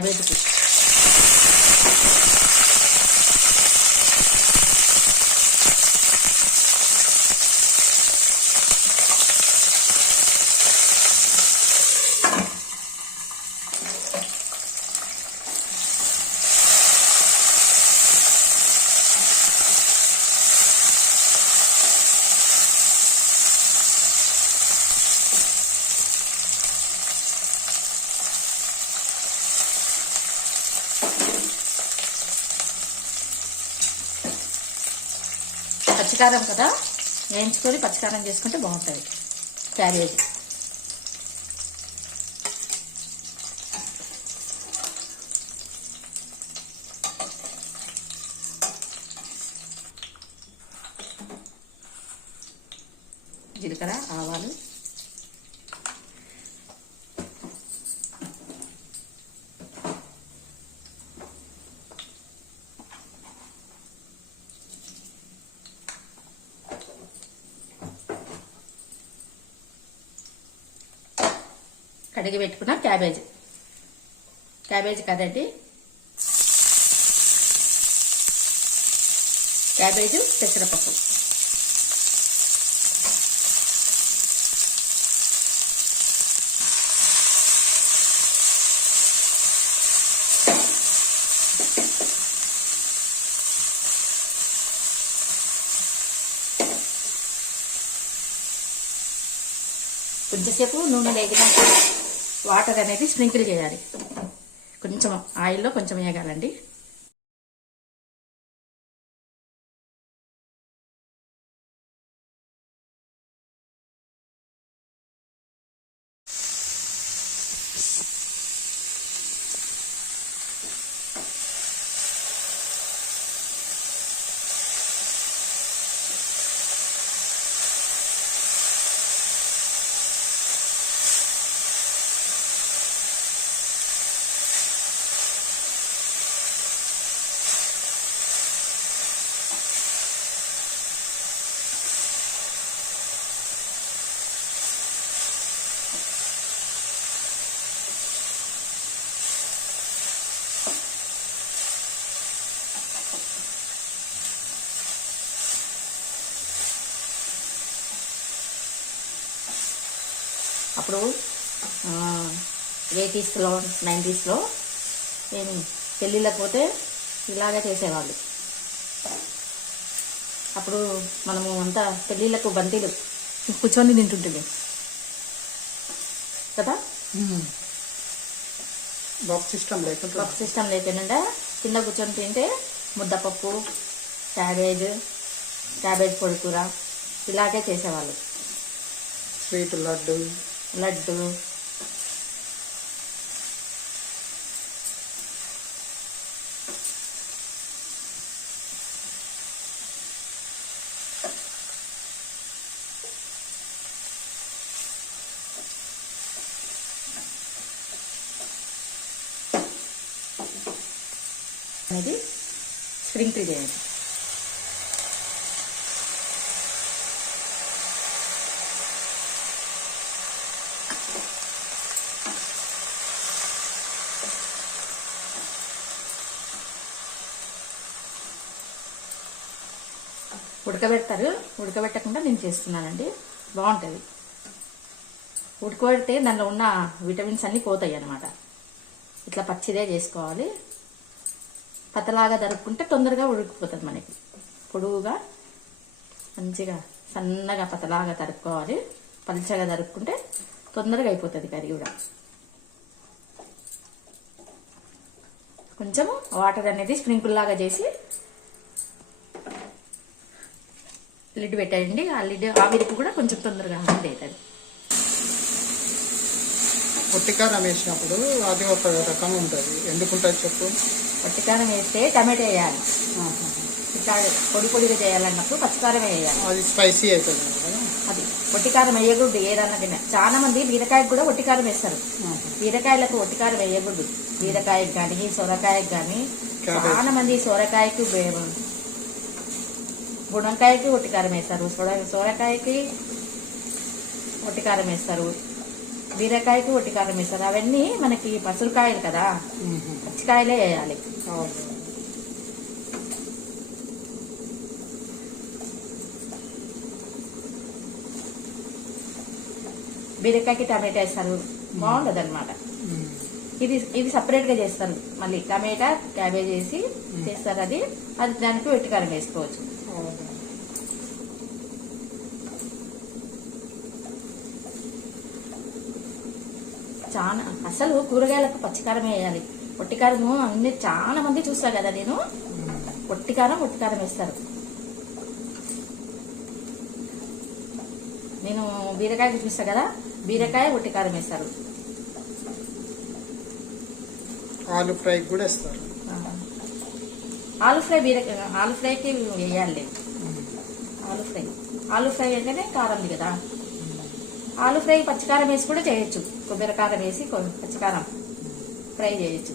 diabéticos. పచ్చికారం కదా? వేయించుకొని పచ్చికారం చేసుకుంటే బాగుంటుంది. క్యాబేజీ కడిగి పెట్టుకున్న క్యాబేజ్. క్యాబేజ్ కదండి? క్యాబేజ్ పెసరపప్పు. కొద్దిసేపు నూనె లేగినాక వాటర్ అనేది స్ప్రింకిల్ చేయాలి. కొంచెం ఆయిల్లో కొంచెం వేయగాలండి. అప్పుడు ఎయిటీస్లో నైంటీస్లో ఏమి పెళ్ళిళ్ళకి పోతే ఇలాగే చేసేవాళ్ళు. అప్పుడు మనము అంతా పెళ్ళిళ్ళకు బంతిలు. కూర్చొని తింటుంటుంది కదా? బాక్స్ సిస్టమ్ లేకుండా పప్పు సిస్టమ్ లేకుండా కింద కూర్చొని తింటే ముద్దపప్పు క్యాబేజ్ క్యాబేజ్ పొడి కూర ఇలాగే చేసేవాళ్ళు. స్వీట్ లడ్డు లడ్డు. అనేది స్ప్రింకిల్ చేయండి. ఉడకబెడతారు. ఉడకబెట్టకుండా నేను చేస్తున్నానండి. బాగుంటుంది. ఉడకబెడితే దానిలో ఉన్న విటమిన్స్ అన్నీ పోతాయి అన్నమాట. ఇట్లా పచ్చిదే చేసుకోవాలి. పతలాగా దరుపుకుంటే తొందరగా ఉడికిపోతుంది మనకి. పొడువుగా మంచిగా సన్నగా పతలాగా తరుపుకోవాలి పలుచగా దరుపుకుంటే తొందరగా అయిపోతుంది కర్రీ కూడా. కొంచెము వాటర్ అనేది స్ప్రింకుల్ లాగా చేసి లిడ్ పెట్టేయండి ఆ లిడ్ ఆవిరికి కూడా కొంచెం తొందరగా హిట్ అవుతుంది. పొట్టికారం వేసినప్పుడు అది ఒక రకం ఉంటుంది. ఎందుకుంటుంది చెప్పు? పచ్చికారం వేస్తే టమాటా వేయాలి. ఇట్లా పొడి పొడిగా చేయాలన్నప్పుడు పచ్చికారం వేయాలి. అది స్పైసీ అవుతుంది అది ఒట్టికారం వేయకూడదు ఏదన్నా చాలా మంది బీరకాయకు కూడా ఒట్టికారం వేస్తారు. బీరకాయలకు ఒట్టికారం వేయకూడదు. బీరకాయకు కానీ సొరకాయకు కానీ. చాలా మంది సొరకాయకు బుడంకాయకి ఒట్టికారం వేస్తారు. సొర సొరకాయకి ఒట్టికారం వేస్తారు. బీరకాయకి ఒట్టి కారం వేస్తారు. అవన్నీ మనకి పసురుకాయలు కదా. పచ్చికాయలే వేయాలి. బీరకాయకి టమాటా వేస్తారు. బాగుంటది అనమాట. ఇది ఇది సపరేట్గా చేస్తారు. మళ్ళీ టమాటా క్యాబేజ్ వేసి చేస్తారు అది. అది దానికి ఒట్టి కారం వేసుకోవచ్చు. చాలా అసలు కూరగాయలకు పచ్చికారం వేయాలి. పొట్టికారము అన్ని చాలా మంది చూస్తా కదా నేను. పొట్టికారం పొట్టికారం వేస్తారు. నేను బీరకాయకి చూస్తా కదా బీరకాయ పొట్టికారం వేస్తారు. ఆలు ఫ్రై కూడా వేస్తారు. ఆలు ఫ్రై బీరకాయ ఆలు ఫ్రైకి వేయాలి. ఆలు ఫ్రై. ఆలు ఫ్రై అంటేనే కారం కదా. ఆలు ఫ్రై పచ్చికారం వేసి కూడా చేయొచ్చు. కొబ్బరి కారం వేసి పచ్చికారం ఫ్రై చేయొచ్చు.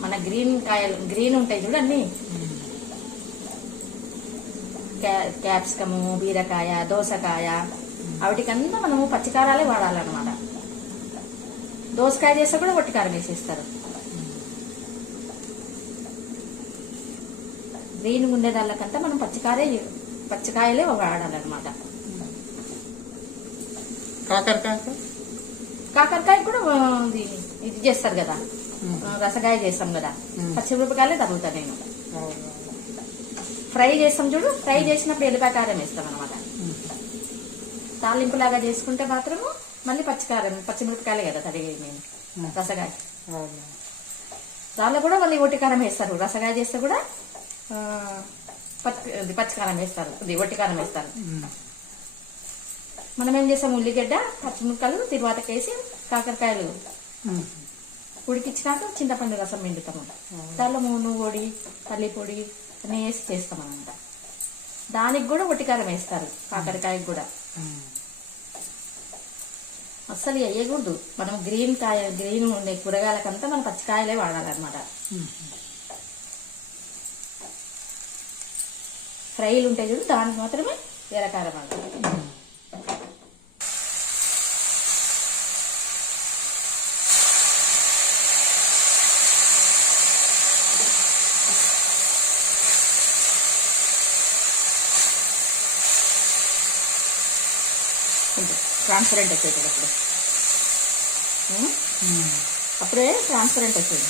మన గ్రీన్ కాయలు గ్రీన్ ఉంటాయి చూడండి క్యాప్సికము బీరకాయ దోసకాయ వాటికంతా మనము పచ్చికారాలే వాడాలన్నమాట. దోసకాయ చేస్తే కూడా వట్టికారం వేసేస్తారు. గ్రీన్ ఉండే దానికంతా మనం పచ్చికారే పచ్చికాయలే వాడాలన్నమాట. కాకరకాయ కాకరకాయ కూడా ఇది చేస్తారు కదా. రసకాయ చేస్తాం కదా. పచ్చిమిరపకాయలే తగులుతా నేను. ఫ్రై చేస్తాం చూడు ఫ్రై చేసినప్పుడు ఎల్లిపాయ కారం వేస్తాం అనమాట మ్మ్. తాలింపు లాగా చేసుకుంటే మాత్రము మళ్ళీ పచ్చికారం పచ్చిమిరపకాయలే కదా తడిగి నేను మ్మ్. రసగాయ దానిలో కూడా మళ్ళీ ఒట్టికారం వేస్తారు రసగాయ చేస్తే కూడా పచ్చి పచ్చికారం వేస్తారు ఇది ఒట్టికారం వేస్తారు. మనం ఏం చేస్తాం ఉల్లిగడ్డ పచ్చిమిరపకాయలు తిరువాతకి వేసి కాకరకాయలు మ్మ్. ఉడికించినాక చింతపండు రసం పిండుతాము దానిలో నువ్వు పొడి పల్లి పొడి అన్నీ వేసి చేస్తాం అనమాట దానికి కూడా ఒట్టికారం వేస్తారు కాకరకాయకి కూడా. అస్సలు వేయకూడదు. మనం గ్రీన్ కాయ గ్రీన్ ఉండే కూరగాయలకంతా మనం పచ్చికాయలే వాడాలన్నమాట. ఫ్రైలు ఉంటాయి చూడు దానికి మాత్రమే ఎరకారం అంటారు కొంచెం ట్రాన్స్పరెంట్ వచ్చేది అప్పుడు అప్పుడే ట్రాన్స్పరెంట్ వచ్చేది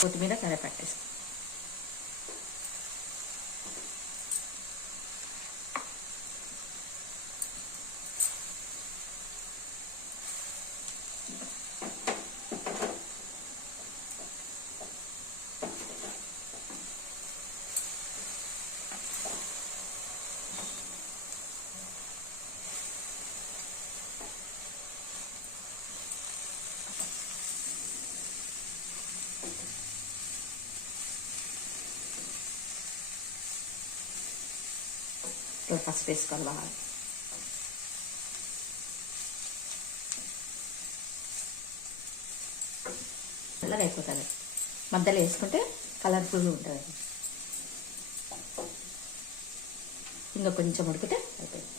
కొత్తిమీర కరివేపాకు వేసుకో. ఇప్పుడు పసుపు వేసుకోవాలి బాగా తెల్లగా అయిపోతుంది మధ్యలో వేసుకుంటే కలర్ఫుల్గా ఉంటుంది ఇంకా కొంచెం ఉడికితే అయిపోయింది.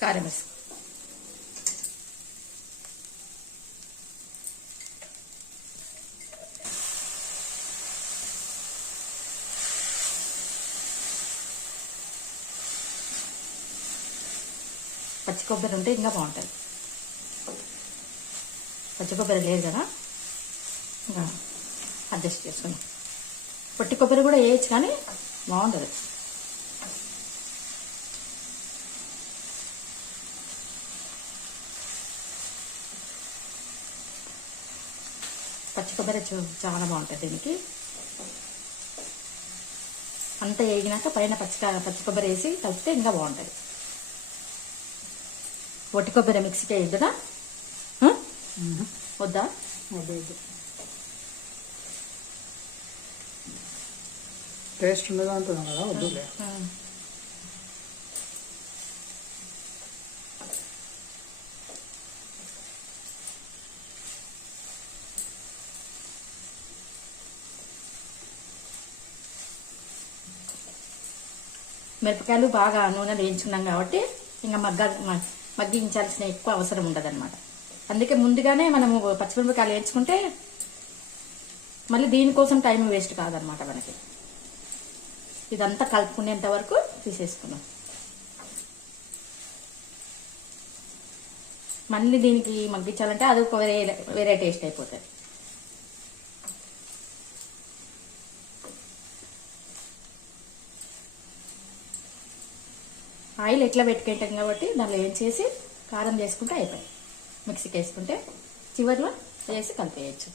కారం వేసుకో పచ్చి కొబ్బరి ఉంటే ఇంకా బాగుంటుంది. పచ్చి కొబ్బరి లేదు కదా? ఇంకా అడ్జస్ట్ చేసుకుని పొట్టి కొబ్బరి కూడా వేయచ్చు కానీ బాగుంటుంది. పచ్చి కొబ్బరి చాలా బాగుంటుంది దీనికి. అంతా వేగినాక పైన పచ్చి పచ్చి కొబ్బరి వేసి కలిపితే ఇంకా బాగుంటుంది. ఒట్టి కొబ్బరి మిక్సీకి వేయద్దునా? ఆ? వద్దా వద్దు? వద్దు. టేస్ట్ ఉండదు అంటున్నాం కదా వద్దులే. మిరపకాయలు బాగా నూనె వేయించుకున్నాం కాబట్టి ఇంకా మగ్గ మగ్గించాల్సిన ఎక్కువ అవసరం ఉండదు అందుకే ముందుగానే మనము పచ్చిమిరపకాయలు వేయించుకుంటే మళ్ళీ దీనికోసం టైం వేస్ట్ కాదనమాట మనకి. ఇదంతా కలుపుకునేంత వరకు తీసేసుకున్నాం. మళ్ళీ దీనికి మగ్గించాలంటే అది ఒక వేరే వేరే టేస్ట్ అయిపోతుంది. ఆయిల్ ఎట్లా పెట్టుకుంటాం కాబట్టి దానిలో ఏం చేసి కారం చేసుకుంటే అయిపోయి మిక్సీకి వేసుకుంటే చివరిలో వేసి కలిపేయచ్చు.